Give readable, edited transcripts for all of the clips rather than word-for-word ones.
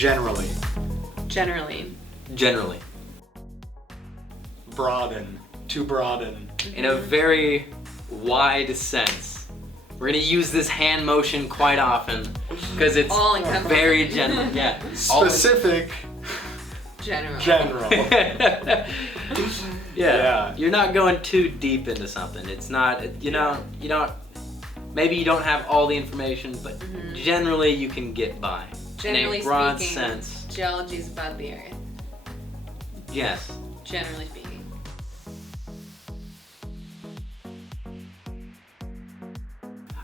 Generally. Generally. Generally. Broaden. To broaden. In a very wide sense. We're gonna use this hand motion quite often because it's All-encompassing. very general. Yeah. Specific. General. General. Yeah. You're not going too deep into something. It's not, you don't, maybe you don't have all the information, but generally you can get by. Generally in a broad speaking, sense. geology is about the earth. Yes. Generally speaking.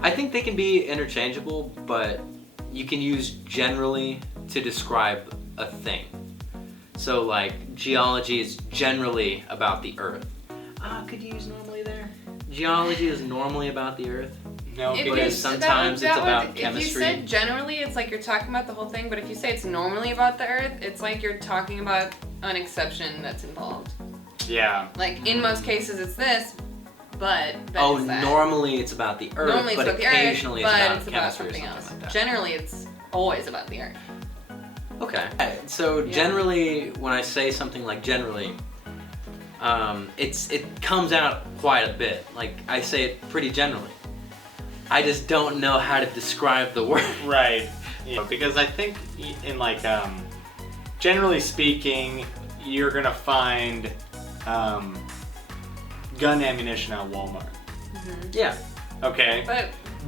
I think they can be interchangeable, but you can use generally to describe a thing. So like geology is generally about the earth. Could you use normally there? Geology is normally about the earth. No, because sometimes it's about chemistry. If you said generally, it's like you're talking about the whole thing, but if you say it's normally about the earth, it's like you're talking about an exception that's involved. Yeah. Like in most cases it's this, but Oh, it's that. normally it's about the earth, Normally it's but about the occasionally earth, but it's about chemistry something or else. something like that. Generally it's always about the earth. Okay. So generally, when I say something like generally, it comes out quite a bit. Like I say it pretty generally. I just don't know how to describe the word. Right. Yeah, because I think in like, generally speaking, you're gonna find gun ammunition at Walmart. Yeah. Okay.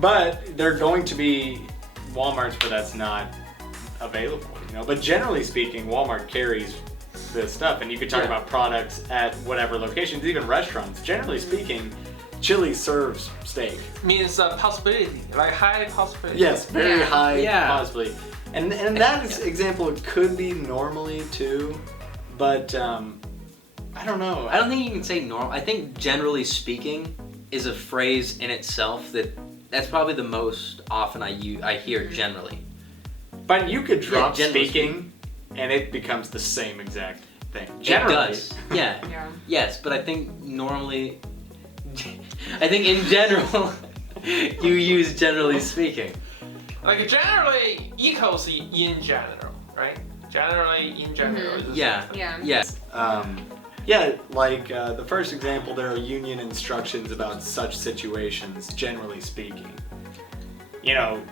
But there are going to be Walmarts where that's not available, But generally speaking, Walmart carries this stuff, and you could talk about products at whatever locations, even restaurants. Generally speaking, Chili's serves steak. Means a possibility, like high possibility. Yes, very high possibility. And that example could be normally too, but I don't know. I don't think you can say normal. I think generally speaking is a phrase in itself that's probably the most often I hear generally. But you could drop generally speaking, and it becomes the same exact thing. Generally. It does. Yeah. Yes, but I think normally, I think in general, you use generally speaking. Like generally equals in general, right? Generally in general. Is the same thing. Yes. Like the first example, there are union instructions about such situations, generally speaking.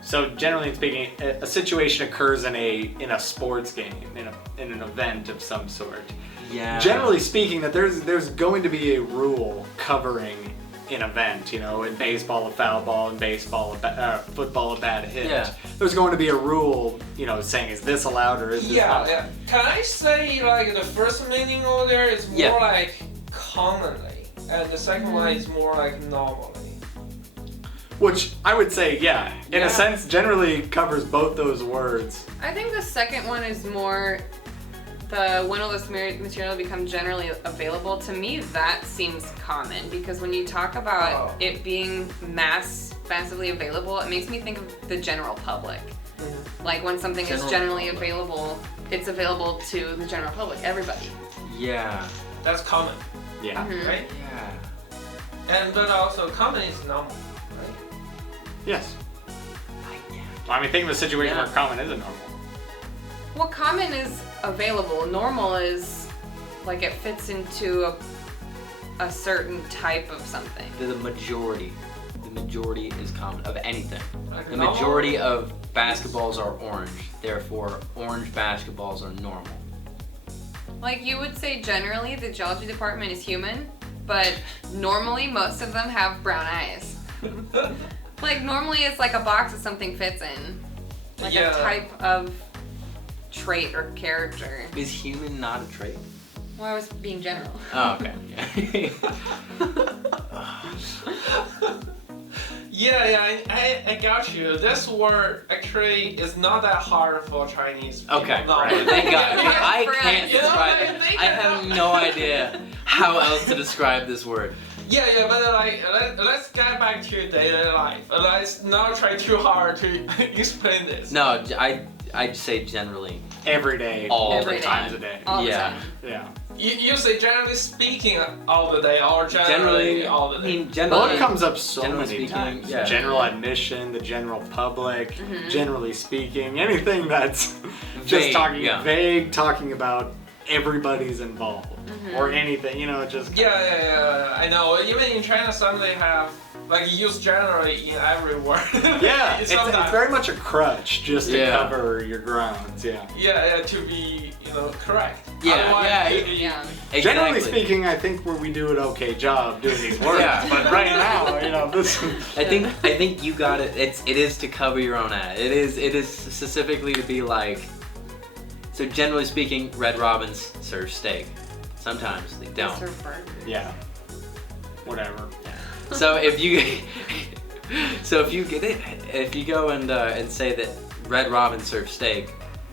So generally speaking, a situation occurs in a sports game, in an event of some sort. Yeah. Generally speaking, that there's going to be a rule covering an event. In baseball, a foul ball, in baseball, football, a bad hit. Yeah. There's going to be a rule, saying is this allowed or is this not? Yeah. Can I say like the first meaning over there is more like commonly, and the second one is more like normally. Which I would say, in a sense, generally covers both those words. I think the second one is more when will this material become generally available. To me, that seems common because when you talk about it being massively available, it makes me think of the general public. Like when something is generally available, it's available to the general public, everybody. Yeah. That's common. Yeah. Right? Yeah. But also common is normal. Yes. I mean, think of a situation where common isn't normal. Well, common is available. Normal is like it fits into a certain type of something. The majority is common of anything. Like the majority of basketballs are orange. Therefore, orange basketballs are normal. Like you would say generally the geology department is human, but normally most of them have brown eyes. Like normally it's like a box that something fits in. Like a type of trait or character. Is human not a trait? Well, I was being general. Oh, okay. I got you. This word actually is not that hard for Chinese people. Okay, right. Thank God. I can't describe it. I have no idea how else to describe this word. But like, let's get back to daily life. Let's not try too hard to explain this. No, I'd say generally. Every day. All Every the times time. a day. All the time. Yeah. You say generally speaking all the day or generally all the day? I mean, generally. Well, it comes up so generally many speaking, times. yeah. General admission, the general public, generally speaking, anything that's just Vague, talking yeah. vague, talking about everybody's involved or anything, you know, it just Yeah, I know. Even in China, some they have like use generally in every word. yeah, it's Sometimes. very much a crutch just to Yeah. cover your grounds. Yeah. Yeah, to be correct. Yeah, Otherwise, yeah, Yeah. Exactly. Generally speaking, I think we do an okay job doing these words, Yeah. but right now, you know, this. I think you got it. It is to cover your own ad. It is specifically to be like. So generally speaking, Red Robins serve steak. Sometimes they don't. Serve burgers. Yeah. Whatever. So if you go and say that Red Robin serves steak,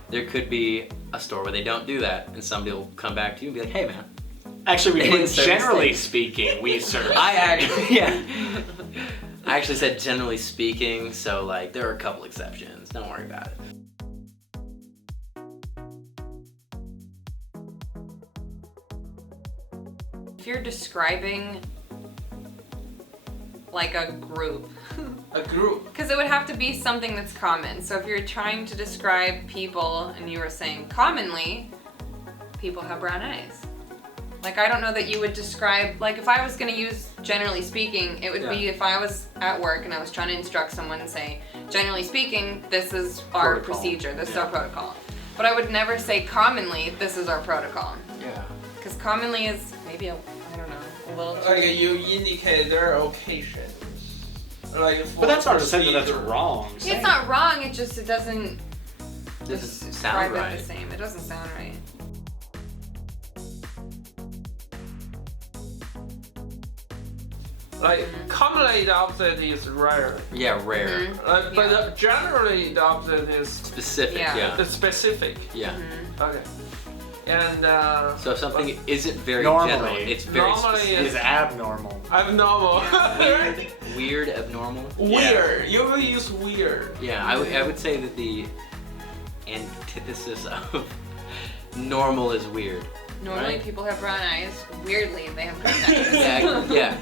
there could be a store where they don't do that, and somebody will come back to you and be like, "Hey, man." Actually, They we didn't serve generally steak. speaking, we serve. I actually said generally speaking, so like there are a couple exceptions. Don't worry about it. If you're describing like a group, a group. because it would have to be something that's common. So if you're trying to describe people and you were saying commonly, people have brown eyes. Like I don't know that you would describe, like if I was gonna use generally speaking, it would be if I was at work and I was trying to instruct someone and say, generally speaking, this is our Protocol. procedure, this is our protocol. But I would never say commonly, this is our protocol. Yeah. Because commonly is maybe I don't know, a little too... Like you indicate there are occasions. Like But that's not to say that that's procedure. wrong. It's not wrong, it doesn't Doesn't describe sound it right. the same. It doesn't sound right. Like commonly the opposite is rare. Yeah, rare. But generally the opposite is Specific. Yeah. Yeah. specific. Yeah. Okay. And So if something isn't very Normally. general, it's very Normally specific. Is abnormal. abnormal. Right? Weird, abnormal. Weird. You will use weird. Yeah, I would say that the antithesis of normal is weird. Normally Right. people have brown eyes. Weirdly, they have green eyes. Yeah.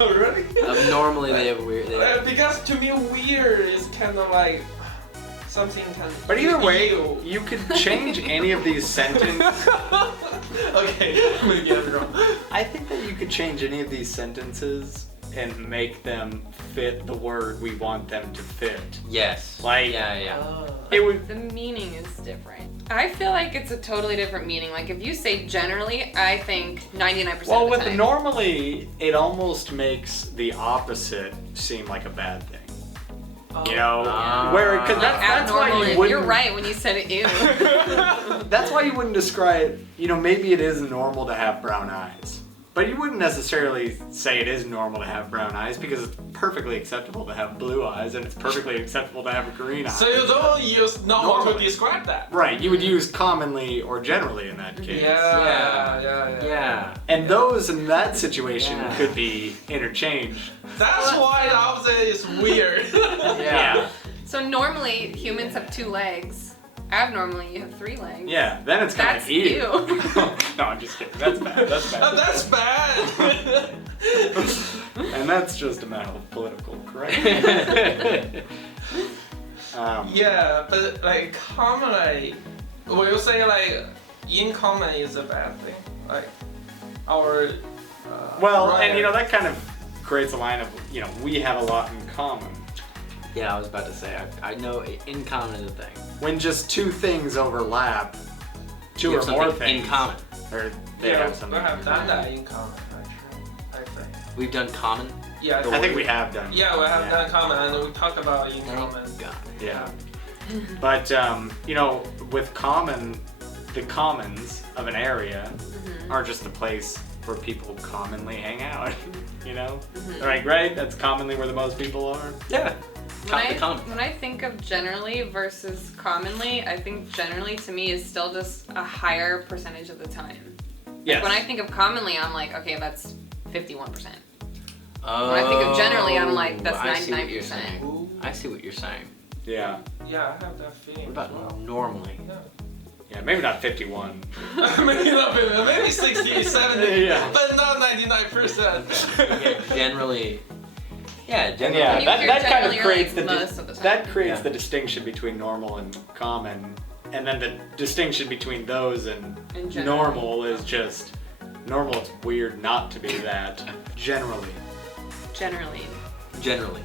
Oh, really? Abnormally, they have weird. Because to me, weird is kind of like something can. But either way, you. you could change any of these sentences. Okay, maybe I'm wrong. I think that you could change any of these sentences and make them fit the word we want them to fit. Yes. Like- Yeah. It would. The meaning is different. I feel like it's a totally different meaning. Like if you say generally, I think 99% Well, of the with time. normally, it almost makes the opposite seem like a bad thing. You know, Ah. where because that's why Abnormal. you wouldn't. You're right when you said ew. That's why you wouldn't describe. You know, maybe it is normal to have brown eyes, but you wouldn't necessarily say it is normal to have brown eyes because it's perfectly acceptable to have blue eyes and it's perfectly acceptable to have a green eye. So you don't use normal to Normally. describe that. Right, you would use commonly or generally in that case. Yeah. And those in that situation Yeah. could be interchanged. That's why the opposite is weird. Yeah. So normally humans have 2 legs. Abnormally, you have 3 legs. Yeah, then it's kind That's of ew. ew. No, I'm just kidding. That's bad. That's bad. That's bad. And that's just a matter of political correctness. Yeah, but like commonly, will you say like in common is a bad thing? Like our. Well, right. and you know, that kind of creates a line of, you know, we have a lot in common. Yeah, I was about to say. I know in common is a thing. When just 2 things overlap, 2 You or have more something things. in common. Or they Yeah, have something we have in done common. that in common actually. I think. We've done common. Yeah, I think we have done. Yeah, we have Yeah. done common, and we talk about in common. God. Yeah. But, you know, with common, the commons of an area are just a place where people commonly hang out. You know? Right? That's commonly where the most people are. Yeah. Common. When I think of generally versus commonly, I think generally to me is still just a higher percentage of the time. Yes. When I think of commonly, I'm like, okay, that's 51%. Oh, When I think of generally, I'm like, that's I see what you're 99%. saying. Ooh. I see what you're saying. Yeah. Yeah, I have that feeling. What about as well. normally? Yeah. Yeah, maybe not 51. Maybe not 50, maybe 60, 70, Yeah. but not 99%. Yeah, generally. Yeah, And generally. yeah, You that hear kind of generally creates like the most of the time. that creates Yeah. the distinction between normal and common, and then the distinction between those and In general. normal is just normal. It's weird not to be that generally. Generally. Generally.